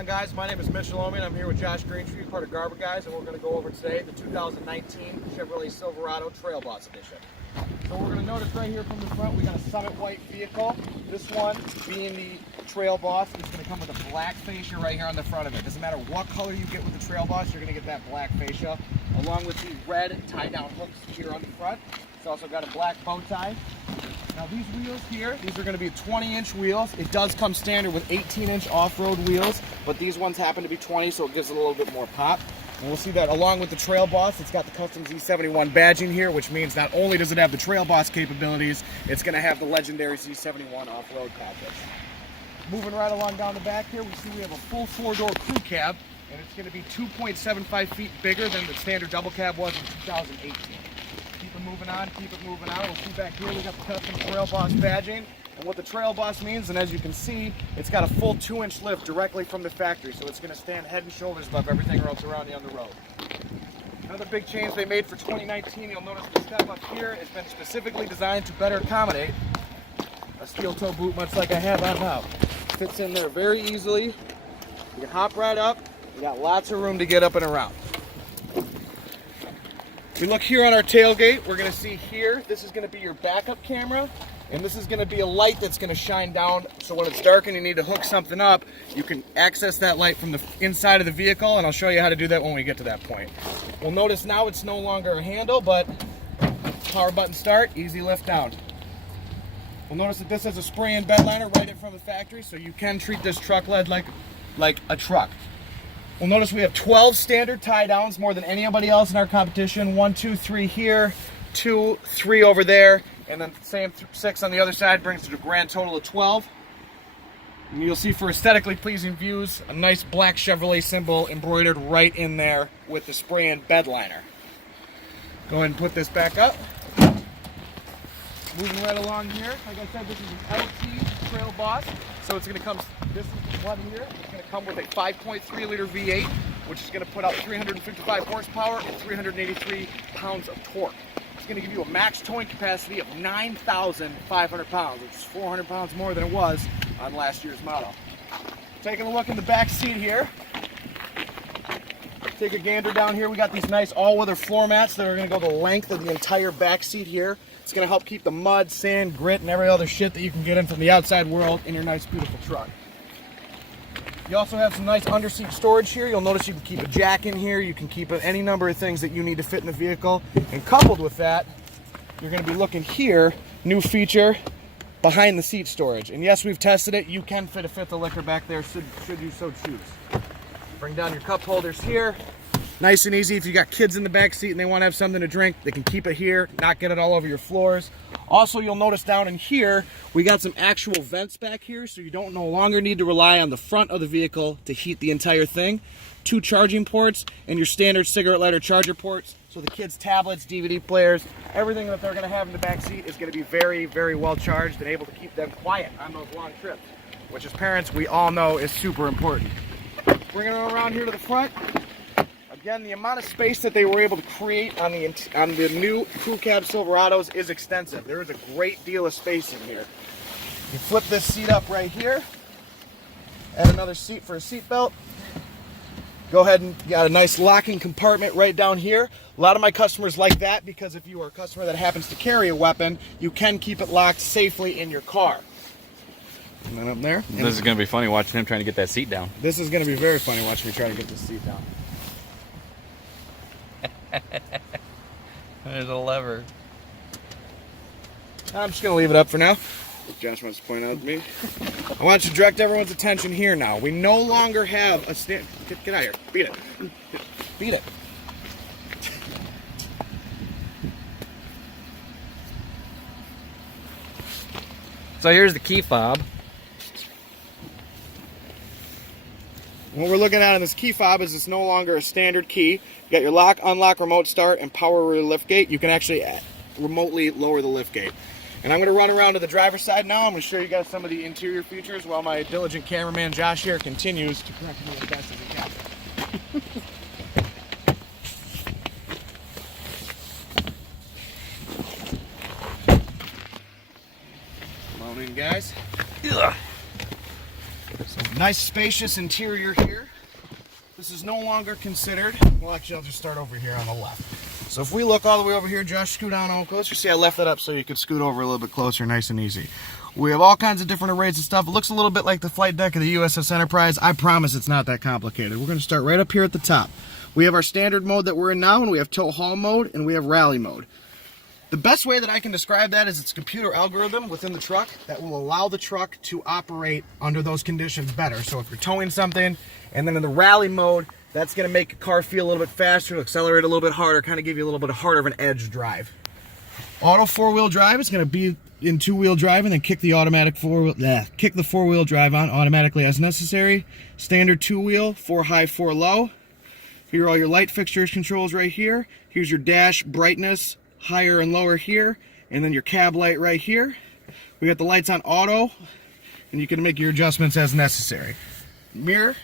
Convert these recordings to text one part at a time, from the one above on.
on, guys? My name is Mitch Lomi, and I'm here with Josh Greentree, part of Garber guys, and we're going to go over today the 2019 Chevrolet Silverado Trail Boss Edition. So we're going to notice right here from the front, we got a Summit White vehicle. This one, being the Trail Boss, is going to come with a black fascia right here on the front of it. Doesn't matter what color you get with the Trail Boss, you're going to get that black fascia, along with the red tie-down hooks here on the front. It's also got a black bow tie. Now these wheels here, these are going to be 20-inch wheels. It does come standard with 18-inch off-road wheels, but these ones happen to be 20, so it gives it a little bit more pop. And we'll see that along with the Trail Boss, it's got the custom Z71 badging here, which means not only does it have the Trail Boss capabilities, it's going to have the legendary Z71 off-road package. Moving right along down the back here, we see we have a full four-door crew cab, and it's going to be 2.75 feet bigger than the standard double cab was in 2018. Keep it moving on, keep it moving on. We'll see back here we got the custom Trail Boss badging. And what the Trail Boss means, and as you can see, it's got a full 2-inch lift directly from the factory, so it's going to stand head and shoulders above everything else around you on the road. Another big change they made for 2019, you'll notice the step up here has been specifically designed to better accommodate a steel toe boot, much like I have on now. Fits in there very easily. You can hop right up. You got lots of room to get up and around. We look here on our tailgate, we're going to see here, this is going to be your backup camera, and this is going to be a light that's going to shine down, so when it's dark and you need to hook something up, you can access that light from the inside of the vehicle, and I'll show you how to do that when we get to that point. We'll notice now it's no longer a handle, but power button start, easy lift down. We'll notice that this has a spray-in bedliner right in from the factory, so you can treat this truck lead like a truck. We'll notice we have 12 standard tie downs, more than anybody else in our competition. 1, 2, 3 here, 2, 3 over there, and then same 6 on the other side brings it to a grand total of 12. And you'll see for aesthetically pleasing views, a nice black Chevrolet symbol embroidered right in there with the spray-in bedliner. Go ahead and put this back up. Moving right along here, like I said, this is an LT Trail Boss, so it's going to come, this one here, it's going to come with a 5.3 liter V8, which is going to put out 355 horsepower and 383 pounds of torque. It's going to give you a max towing capacity of 9,500 pounds, which is 400 pounds more than it was on last year's model. Taking a look in the back seat here, take a gander down here, we got these nice all-weather floor mats that are going to go the length of the entire back seat here. It's going to help keep the mud, sand, grit, and every other shit that you can get in from the outside world in your nice, beautiful truck. You also have some nice under-seat storage here. You'll notice you can keep a jack in here. You can keep any number of things that you need to fit in the vehicle. And coupled with that, you're going to be looking here, new feature, behind the seat storage. And yes, we've tested it. You can fit a fifth of liquor back there should you so choose. Bring down your cup holders here. Nice and easy. If you got kids in the back seat and they want to have something to drink, they can keep it here, not get it all over your floors. Also, you'll notice down in here, we got some actual vents back here, so you don't no longer need to rely on the front of the vehicle to heat the entire thing. 2 charging ports and your standard cigarette lighter charger ports. So the kids' tablets, DVD players, everything that they're going to have in the back seat is going to be very, very well charged and able to keep them quiet on those long trips, which as parents, we all know is super important. Bringing it around here to the front. Again, the amount of space that they were able to create on the new crew cab Silverados is extensive. There is a great deal of space in here. You flip this seat up right here, add another seat for a seat belt. Go ahead and you got a nice locking compartment right down here. A lot of my customers like that because if you are a customer that happens to carry a weapon, you can keep it locked safely in your car. And then up there. This is going to be funny watching him trying to get that seat down. This is going to be very funny watching me try to get this seat down. There's a lever. I'm just going to leave it up for now. Josh wants to point out to me. I want you to direct everyone's attention here now. We no longer have a stand. Get out of here. Beat it. Beat it. So here's the key fob. What we're looking at in this key fob is it's no longer a standard key. You got your lock, unlock, remote start, and power lift gate. You can actually remotely lower the lift gate. And I'm going to run around to the driver's side now. I'm going to show you guys some of the interior features while my diligent cameraman Josh here continues to correct me as best as he can. Come on in, guys. Ugh. So Nice spacious interior here. This is no longer considered, well actually I'll just start over here on the left. So if we look all the way over here, Josh, scoot down a little closer. See, I left that up so you could scoot over a little bit closer, nice and easy. We have all kinds of different arrays and stuff. It looks a little bit like the flight deck of the USS Enterprise. I promise it's not that complicated. We're gonna start right up here at the top. We have our standard mode that we're in now, and we have tow haul mode, and we have rally mode. The best way that I can describe that is it's a computer algorithm within the truck that will allow the truck to operate under those conditions better. So if you're towing something, and then in the rally mode, that's going to make your car feel a little bit faster, accelerate a little bit harder, kind of give you a little bit harder of an edge drive. Auto four-wheel drive is going to be in two-wheel drive, and then kick the four-wheel drive on automatically as necessary. Standard two-wheel, 4 high, 4 low. Here are all your light fixtures controls right here. Here's your dash brightness, higher and lower here, and then your cab light right here. We got the lights on auto, and you can make your adjustments as necessary. Mirror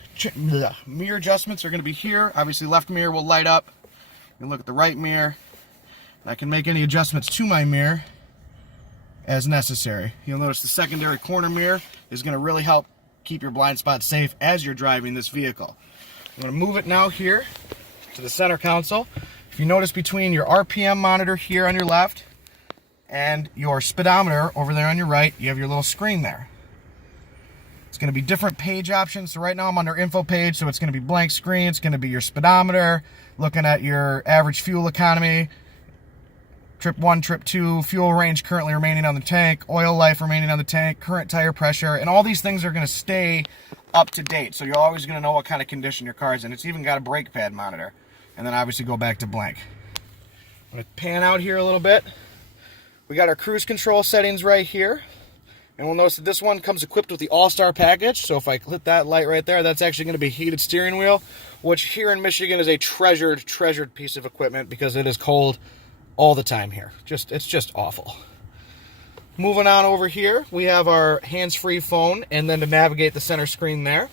adjustments are going to be here. Obviously, left mirror will light up. You can look at the right mirror. I can make any adjustments to my mirror as necessary. You'll notice the secondary corner mirror is going to really help keep your blind spot safe as you're driving this vehicle. I'm going to move it now here to the center console. If you notice between your RPM monitor here on your left and your speedometer over there on your right, you have your little screen there. It's going to be different page options. So right now I'm under info page, so it's going to be blank screen. It's going to be your speedometer, looking at your average fuel economy, trip 1, trip 2, fuel range currently remaining on the tank, oil life remaining on the tank, current tire pressure, and all these things are going to stay up to date. So you're always going to know what kind of condition your car's in. It's even got a brake pad monitor. And then obviously go back to blank. I'm going to pan out here a little bit. We got our cruise control settings right here. And we'll notice that this one comes equipped with the All-Star package. So if I hit that light right there, that's actually going to be heated steering wheel, which here in Michigan is a treasured piece of equipment because it is cold all the time here. It's just awful. Moving on over here, we have our hands-free phone, and then to navigate the center screen there.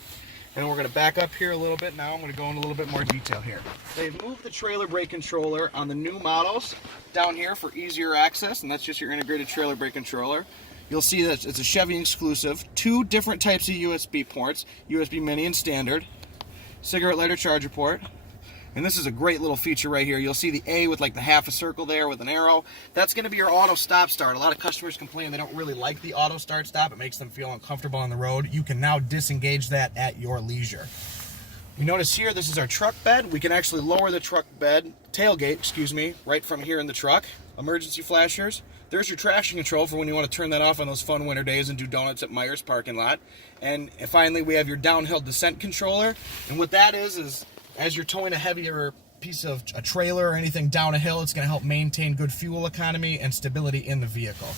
And we're going to back up here a little bit now. I'm going to go into a little bit more detail here. They've moved the trailer brake controller on the new models down here for easier access, and that's just your integrated trailer brake controller. You'll see that it's a Chevy exclusive. 2 different types of USB ports, USB mini and standard, cigarette lighter charger port. And this is a great little feature right here. You'll see the A with like the half a circle there with an arrow. That's going to be your auto stop start. A lot of customers complain they don't really like the auto start stop. It makes them feel uncomfortable on the road. You can now disengage that at your leisure. You notice here, this is our truck bed. We can actually lower the truck bed, tailgate, right from here in the truck. Emergency flashers. There's your traction control for when you want to turn that off on those fun winter days and do donuts at Meijer's parking lot. And finally, we have your downhill descent controller. And what that is as you're towing a heavier piece of a trailer or anything down a hill, it's going to help maintain good fuel economy and stability in the vehicle.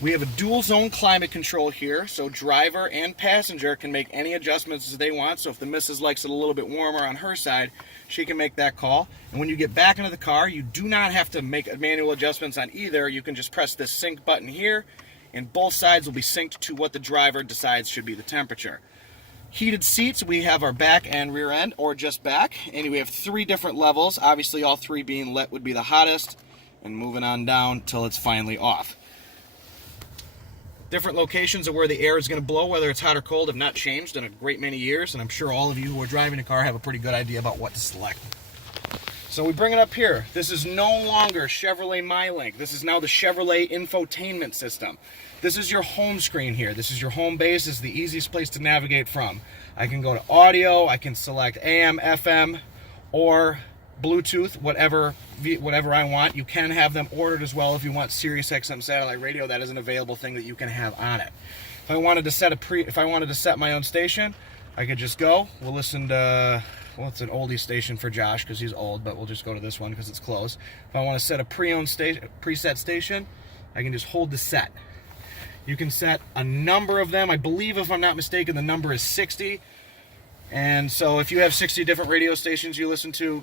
We have a dual zone climate control here, so driver and passenger can make any adjustments as they want. So if the missus likes it a little bit warmer on her side, she can make that call. And when you get back into the car, you do not have to make manual adjustments on either. You can just press this sync button here, and both sides will be synced to what the driver decides should be the temperature. Heated seats, we have our back and rear end, or just back, and we have 3 different levels. Obviously, all 3 being lit would be the hottest, and moving on down till it's finally off. Different locations of where the air is going to blow, whether it's hot or cold, have not changed in a great many years, and I'm sure all of you who are driving a car have a pretty good idea about what to select. So we bring it up here. This is no longer Chevrolet MyLink. This is now the Chevrolet Infotainment system. This is your home screen here. This is your home base. This is the easiest place to navigate from. I can go to audio, I can select AM, FM, or Bluetooth, whatever I want. You can have them ordered as well if you want Sirius XM satellite radio. That is an available thing that you can have on it. If I wanted to set my own station, I could just go. We'll listen to, well, it's an oldie station for Josh because he's old, but we'll just go to this one because it's close. If I want to set a preset station, I can just hold the set. You can set a number of them. I believe, if I'm not mistaken, the number is 60. And so if you have 60 different radio stations you listen to,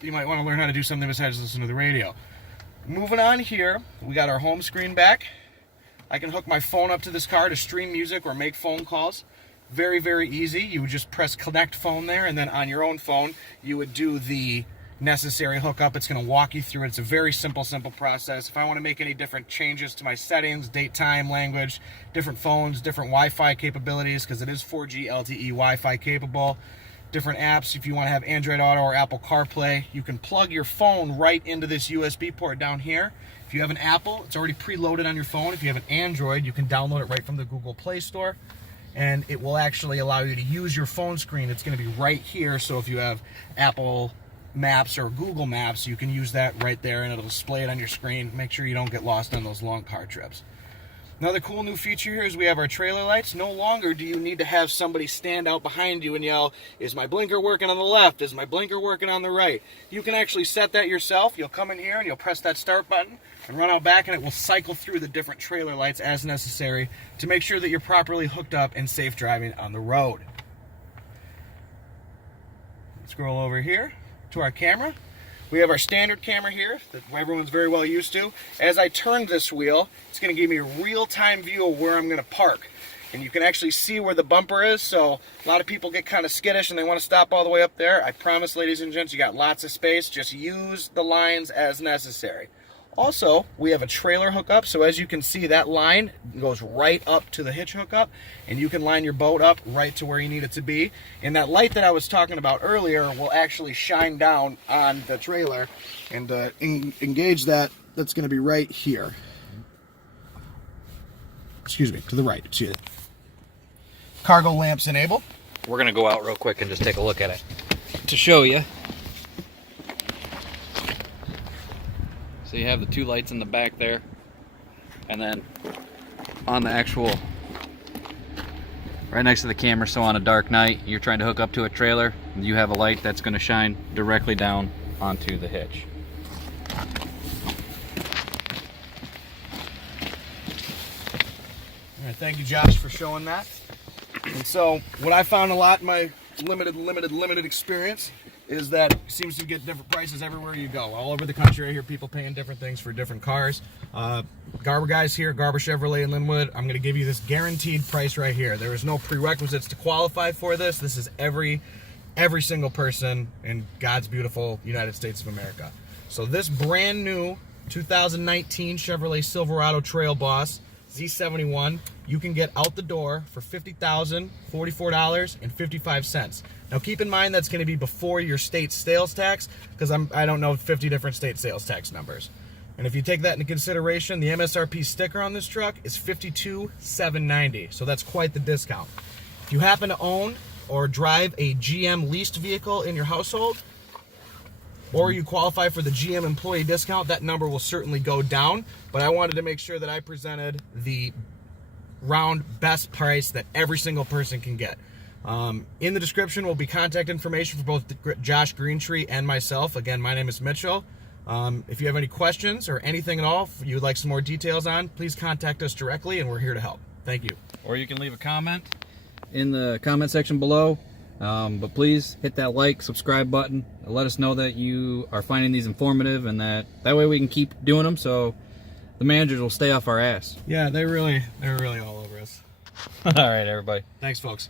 you might want to learn how to do something besides listen to the radio. Moving on here, we got our home screen back. I can hook my phone up to this car to stream music or make phone calls. Very, very easy. You would just press connect phone there, and then on your own phone, you would do the necessary hookup. It's going to walk you through it. It's a very simple process. If I want to make any different changes to my settings, date, time, language, different phones, different Wi-Fi capabilities, because it is 4G LTE Wi-Fi capable, different apps, if you want to have Android Auto or Apple CarPlay, you can plug your phone right into this USB port down here. If you have an Apple, it's already preloaded on your phone. If you have an Android, you can download it right from the Google Play Store, and it will actually allow you to use your phone screen. It's going to be right here, so if you have Apple Maps or Google Maps, you can use that right there, and it'll display it on your screen. Make sure you don't get lost on those long car trips. Another cool new feature here is we have our trailer lights. No longer do you need to have somebody stand out behind you and yell, is my blinker working on the left? Is my blinker working on the right? You can actually set that yourself. You'll come in here and you'll press that start button and run out back, and it will cycle through the different trailer lights as necessary to make sure that you're properly hooked up and safe driving on the road. Scroll over here to our camera. We have our standard camera here that everyone's very well used to. As I turn this wheel, it's going to give me a real-time view of where I'm going to park. And you can actually see where the bumper is, so a lot of people get kind of skittish and they want to stop all the way up there. I promise, ladies and gents, you got lots of space. Just use the lines as necessary. Also, we have a trailer hookup, so as you can see, that line goes right up to the hitch hookup, and you can line your boat up right to where you need it to be. And that light that I was talking about earlier will actually shine down on the trailer and engage that. That's going to be right here. Excuse me, to the right. See it. Cargo lamps enabled. We're going to go out real quick and just take a look at it to show you. So you have the two lights in the back there, and then on the actual, right next to the camera, so on a dark night, you're trying to hook up to a trailer, you have a light that's going to shine directly down onto the hitch. All right, thank you, Josh, for showing that. And so what I found a lot in my limited experience is that it seems to get different prices everywhere you go. All over the country, I hear people paying different things for different cars. Garber guys here, Garber Chevrolet in Linwood, I'm going to give you this guaranteed price right here. There is no prerequisites to qualify for this. This is every single person in God's beautiful United States of America. So this brand new 2019 Chevrolet Silverado Trail Boss Z71, you can get out the door for $50,044.55. Now keep in mind that's going to be before your state sales tax, because I don't know 50 different state sales tax numbers. And if you take that into consideration, the MSRP sticker on this truck is $52,790, so that's quite the discount. If you happen to own or drive a GM leased vehicle in your household, or you qualify for the GM employee discount, that number will certainly go down. But I wanted to make sure that I presented the round best price that every single person can get. In the description will be contact information for both Josh Greentree and myself. Again, my name is Mitchell. If you have any questions or anything at all you'd like some more details on, please contact us directly and we're here to help. Thank you. Or you can leave a comment in the comment section below. But please hit that like, subscribe button. Let us know that you are finding these informative, and that way we can keep doing them, so the managers will stay off our ass. Yeah, they're really all over us. All right, everybody. Thanks, folks.